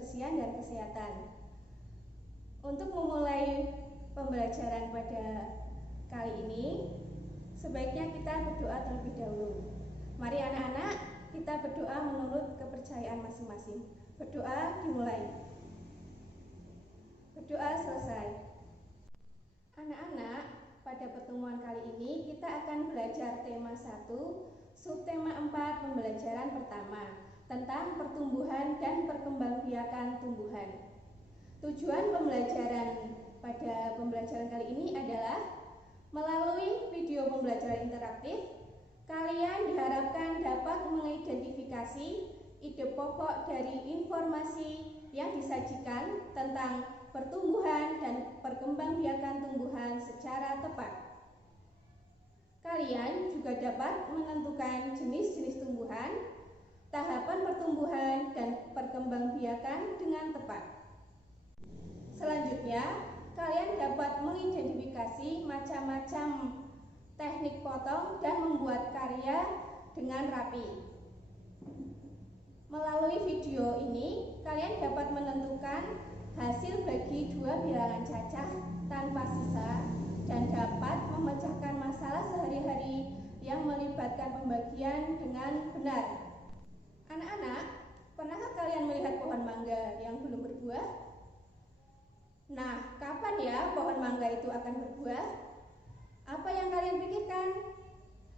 kebersihan dan kesehatan. Untuk memulai pembelajaran pada kali ini, sebaiknya kita berdoa terlebih dahulu. Mari anak-anak, kita berdoa menurut kepercayaan masing-masing. Berdoa dimulai. Berdoa selesai. Anak-anak, pada pertemuan kali ini kita akan belajar tema 1, subtema 4 pembelajaran pertama tentang pertumbuhan dan perkembangbiakan tumbuhan. Tujuan pembelajaran pada pembelajaran kali ini adalah melalui video pembelajaran interaktif, kalian diharapkan dapat mengidentifikasi ide pokok dari informasi yang disajikan tentang pertumbuhan dan perkembangbiakan tumbuhan secara tepat. Kalian juga dapat menentukan jenis-jenis tumbuhan, tahapan pertumbuhan dan perkembangbiakan dengan tepat. Selanjutnya, kalian dapat mengidentifikasi macam-macam teknik potong dan membuat karya dengan rapi. Melalui video ini, kalian dapat menentukan hasil bagi dua bilangan cacah tanpa sisa dan dapat memecahkan masalah sehari-hari yang melibatkan pembagian dengan benar. Anak-anak, pernahkah kalian melihat pohon mangga yang belum berbuah? Nah, kapan ya pohon mangga itu akan berbuah? Apa yang kalian pikirkan?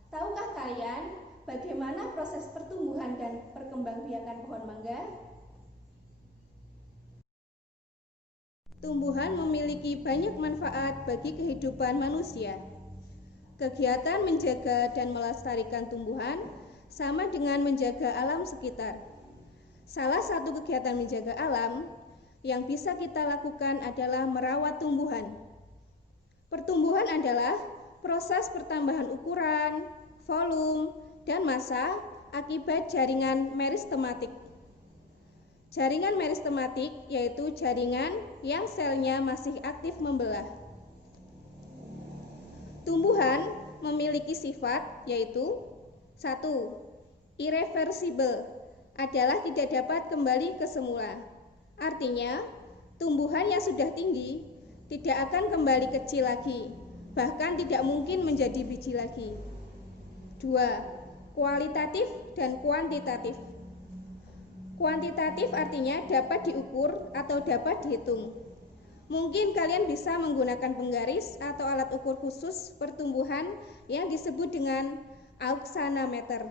Tahukah kalian bagaimana proses pertumbuhan dan perkembangbiakan pohon mangga? Tumbuhan memiliki banyak manfaat bagi kehidupan manusia. Kegiatan menjaga dan melestarikan tumbuhan sama dengan menjaga alam sekitar. Salah satu kegiatan menjaga alam yang bisa kita lakukan adalah merawat tumbuhan. Pertumbuhan adalah proses pertambahan ukuran, volume, dan massa akibat jaringan meristematik. Jaringan meristematik yaitu jaringan yang selnya masih aktif membelah. Tumbuhan memiliki sifat yaitu 1. Irreversible adalah tidak dapat kembali ke semula. Artinya, tumbuhan yang sudah tinggi tidak akan kembali kecil lagi, bahkan tidak mungkin menjadi biji lagi. 2. Kualitatif dan kuantitatif. Kuantitatif artinya dapat diukur atau dapat dihitung. Mungkin kalian bisa menggunakan penggaris atau alat ukur khusus pertumbuhan yang disebut dengan auxanometer.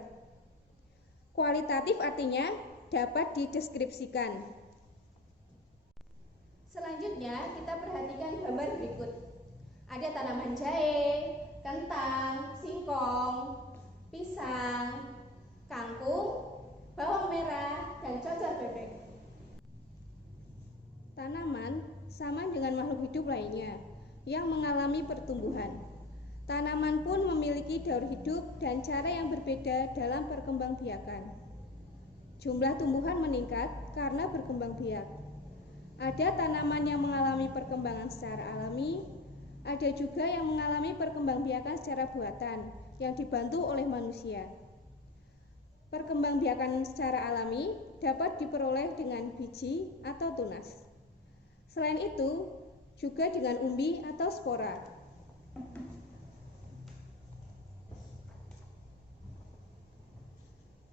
Kualitatif artinya dapat dideskripsikan. Selanjutnya kita perhatikan gambar berikut. Ada tanaman jahe, kentang, singkong, pisang, kangkung, bawang merah, dan cocor bebek. Tanaman sama dengan makhluk hidup lainnya yang mengalami pertumbuhan. Tanaman pun memiliki daur hidup dan cara yang berbeda dalam perkembangbiakan. Jumlah tumbuhan meningkat karena berkembang biak. Ada tanaman yang mengalami perkembangan secara alami, ada juga yang mengalami perkembangbiakan secara buatan yang dibantu oleh manusia. Perkembangbiakan secara alami dapat diperoleh dengan biji atau tunas. Selain itu, juga dengan umbi atau spora.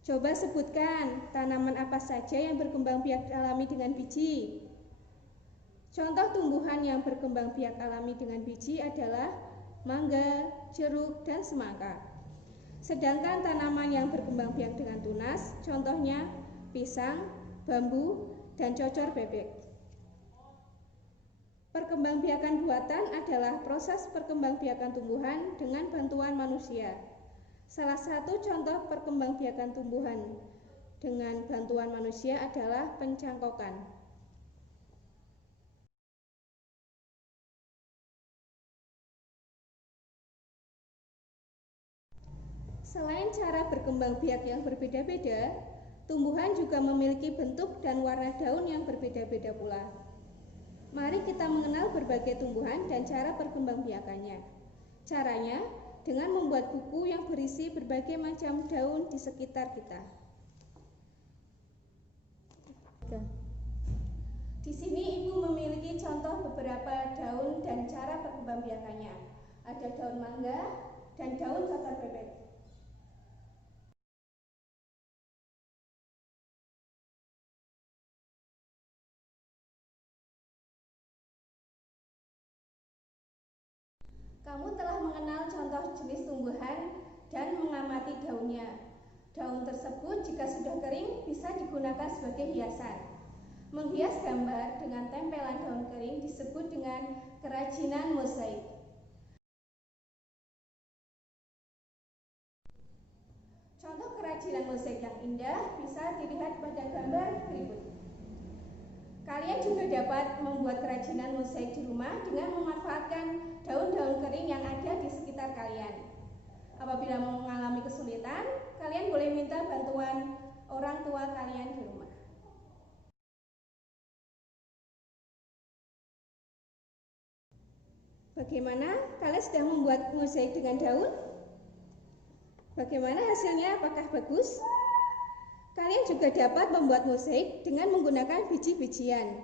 Coba sebutkan tanaman apa saja yang berkembang biak alami dengan biji. Contoh tumbuhan yang berkembang biak alami dengan biji adalah mangga, jeruk, dan semangka. Sedangkan tanaman yang berkembang biak dengan tunas, contohnya pisang, bambu, dan cocor bebek. Perkembangbiakan buatan adalah proses perkembangbiakan tumbuhan dengan bantuan manusia. Salah satu contoh perkembangbiakan tumbuhan dengan bantuan manusia adalah pencangkokan. Selain cara berkembang biak yang berbeda-beda, tumbuhan juga memiliki bentuk dan warna daun yang berbeda-beda pula. Mari kita mengenal berbagai tumbuhan dan cara perkembangbiakannya. Caranya dengan membuat buku yang berisi berbagai macam daun di sekitar kita. Di sini Ibu memiliki contoh beberapa daun dan cara perkembangbiakannya. Ada daun mangga dan daun cacar bebek. Kamu telah mengenal contoh jenis tumbuhan dan mengamati daunnya. Daun tersebut jika sudah kering bisa digunakan sebagai hiasan. Menghias gambar dengan tempelan daun kering disebut dengan kerajinan mosaik. Contoh kerajinan mosaik yang indah bisa dilihat pada gambar berikut. Kalian juga dapat membuat kerajinan mosaik di rumah dengan memanfaatkan daun-daun kering yang ada di sekitar kalian. Apabila mengalami kesulitan, kalian boleh minta bantuan orang tua kalian di rumah. Bagaimana? Kalian sudah membuat mosaik dengan daun? Bagaimana hasilnya? Apakah bagus? Kalian juga dapat membuat mosaik dengan menggunakan biji-bijian.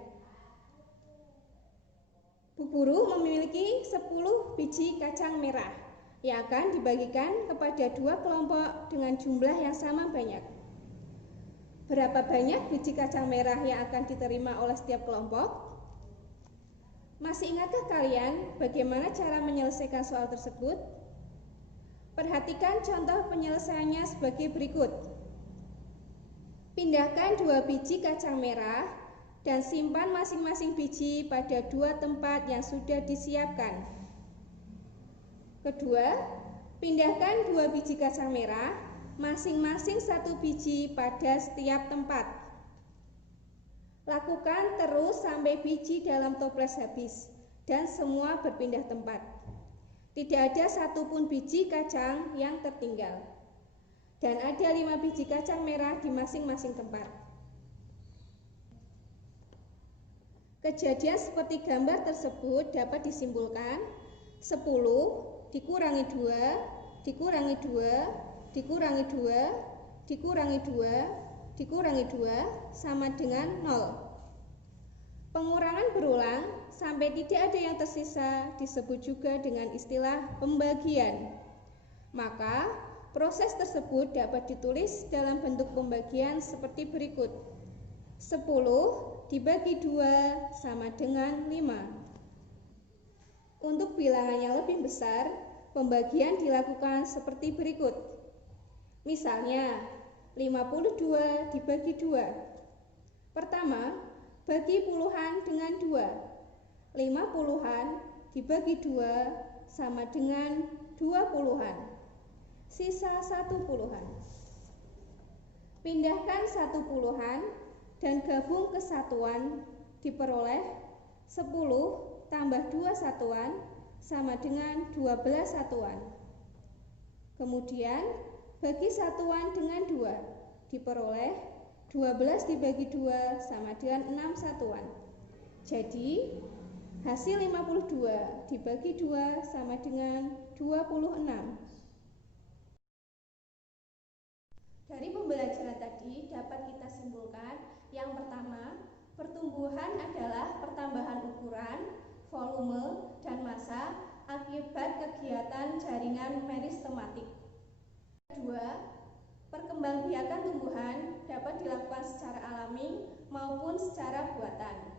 Bu Guru memiliki 10 biji kacang merah yang akan dibagikan kepada 2 kelompok dengan jumlah yang sama banyak. Berapa banyak biji kacang merah yang akan diterima oleh setiap kelompok? Masih ingatkah kalian bagaimana cara menyelesaikan soal tersebut? Perhatikan contoh penyelesaiannya sebagai berikut. Pindahkan 2 biji kacang merah dan simpan masing-masing biji pada 2 tempat yang sudah disiapkan. Kedua, pindahkan 2 biji kacang merah, masing-masing 1 biji pada setiap tempat. Lakukan terus sampai biji dalam toples habis dan semua berpindah tempat. Tidak ada satupun biji kacang yang tertinggal. Dan ada 5 biji kacang merah di masing-masing tempat. Kejadian seperti gambar tersebut dapat disimpulkan 10 dikurangi 2, dikurangi 2, dikurangi 2, dikurangi 2, dikurangi 2 sama dengan 0. Pengurangan berulang sampai tidak ada yang tersisa disebut juga dengan istilah pembagian. Maka proses tersebut dapat ditulis dalam bentuk pembagian seperti berikut. 10 dibagi 2 sama dengan 5. Untuk bilangan yang lebih besar, pembagian dilakukan seperti berikut. Misalnya, 52 dibagi 2. Pertama, bagi puluhan dengan 2. 5 puluhan dibagi 2 sama dengan 2 puluhan. Sisa 1 puluhan. Pindahkan 1 puluhan dan gabung ke satuan diperoleh 10 tambah 2 satuan sama dengan 12 satuan. Kemudian bagi satuan dengan 2 diperoleh 12 dibagi 2 sama dengan 6 satuan. Jadi hasil 52 dibagi 2 sama dengan 26. Dari pembelajaran tadi dapat kita simpulkan, yang pertama, pertumbuhan adalah pertambahan ukuran, volume, dan massa akibat kegiatan jaringan meristematik. Kedua, perkembangbiakan tumbuhan dapat dilakukan secara alami maupun secara buatan.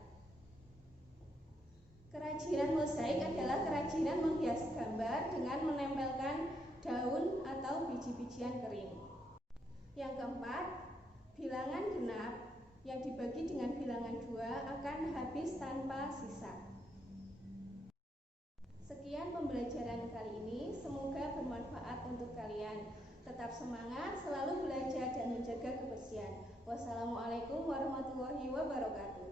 Kerajinan mosaik adalah kerajinan menghias gambar dengan menempelkan daun atau biji-bijian kering. Yang keempat, bilangan genap yang dibagi dengan bilangan 2 akan habis tanpa sisa. Sekian pembelajaran kali ini, semoga bermanfaat untuk kalian. Tetap semangat, selalu belajar dan menjaga kebersihan. Wassalamualaikum warahmatullahi wabarakatuh.